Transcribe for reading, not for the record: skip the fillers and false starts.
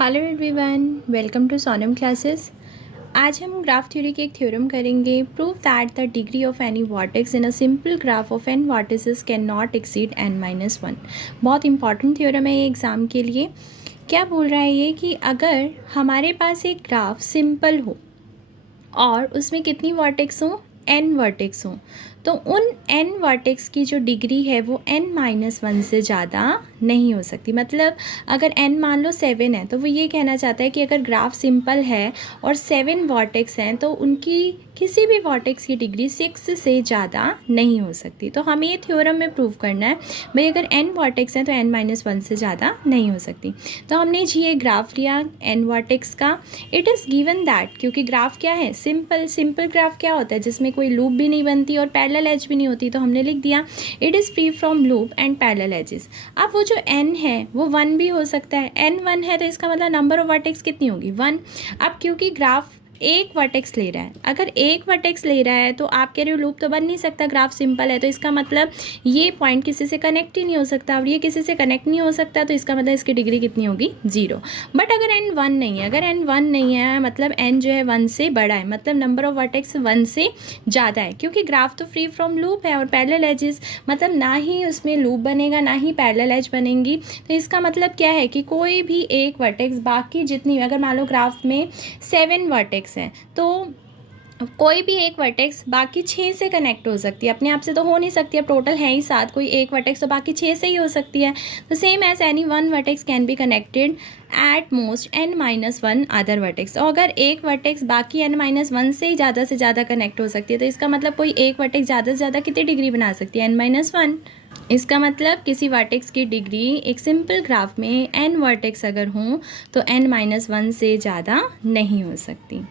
Hello everyone, welcome to Sonam classes. आज हम graph theory के एक थ्योरम करेंगे। Prove that the degree of any vertex in a simple graph of n vertices can not exceed n-1। बहुत important theorem है ये exam के लिए। क्या बोल रहा है ये कि अगर हमारे पास एक ग्राफ सिंपल हो और उसमें कितनी वर्टेक्स हो, n वर्टेक्स हो, तो उन n वर्टेक्स की जो डिग्री है वो n-1 से ज़्यादा नहीं हो सकती। मतलब अगर n मान लो 7 है तो वो ये कहना चाहता है कि अगर ग्राफ सिंपल है और 7 वर्टेक्स हैं तो उनकी किसी भी वर्टेक्स की डिग्री 6 से ज़्यादा नहीं हो सकती। तो हमें ये थ्योरम में प्रूव करना है भाई अगर n वर्टेक्स हैं तो n-1 से ज़्यादा नहीं हो सकती। तो हमने जी ये ग्राफ लिया n वर्टेक्स का। इट इज़ गिवन दैट, क्योंकि ग्राफ क्या है, सिंपल ग्राफ क्या होता है जिसमें कोई लूप भी नहीं बनती और पैरेलल एज भी नहीं होती, तो हमने लिख दिया it is free from loop and parallel edges. अब वो जो n है वो 1 भी हो सकता है। n 1 है तो इसका मतलब नंबर ऑफ वर्टेक्स कितनी होगी, 1। अब क्योंकि ग्राफ एक वर्टेक्स ले रहा है, अगर एक वर्टेक्स ले रहा है तो आप कह रहे हो लूप तो बन नहीं सकता, ग्राफ सिंपल है, तो इसका मतलब ये पॉइंट किसी से कनेक्ट ही नहीं हो सकता और ये किसी से कनेक्ट नहीं हो सकता, तो इसका मतलब इसकी डिग्री कितनी होगी, 0। बट अगर n 1 नहीं है, अगर n 1 नहीं है मतलब n जो है 1 से बड़ा है, मतलब नंबर ऑफ वर्टेक्स 1 से ज़्यादा है, क्योंकि ग्राफ तो फ्री फ्रॉम लूप है और पैरेलल एजेस, मतलब ना ही उसमें लूप बनेगा ना ही पैरेलल एज बनेंगी। तो इसका मतलब क्या है कि कोई भी एक वर्टेक्स बाकी जितनी, अगर मान लो ग्राफ में 7 वर्टेक्स हैं तो कोई भी एक वर्टेक्स बाकी 6 से कनेक्ट हो सकती है, अपने आप से तो हो नहीं सकती है, टोटल है ही 7, कोई एक वर्टेक्स तो बाकी 6 से ही हो सकती है। तो same edge any one vertex can be connected at most n-1 other vertex. और अगर एक वर्टेक्स बाकी n-1 से ही ज़्यादा कनेक्ट हो सकती है, तो इसका मतलब कोई एक वर्टेक्स ज़्यादा से ज़्यादा कितनी डिग्री बना सकती है, n-1। इसका मतलब किसी वर्टेक्स की डिग्री एक सिंपल ग्राफ में n वर्टेक्स अगर हों तो n-1 से ज़्यादा नहीं हो सकती।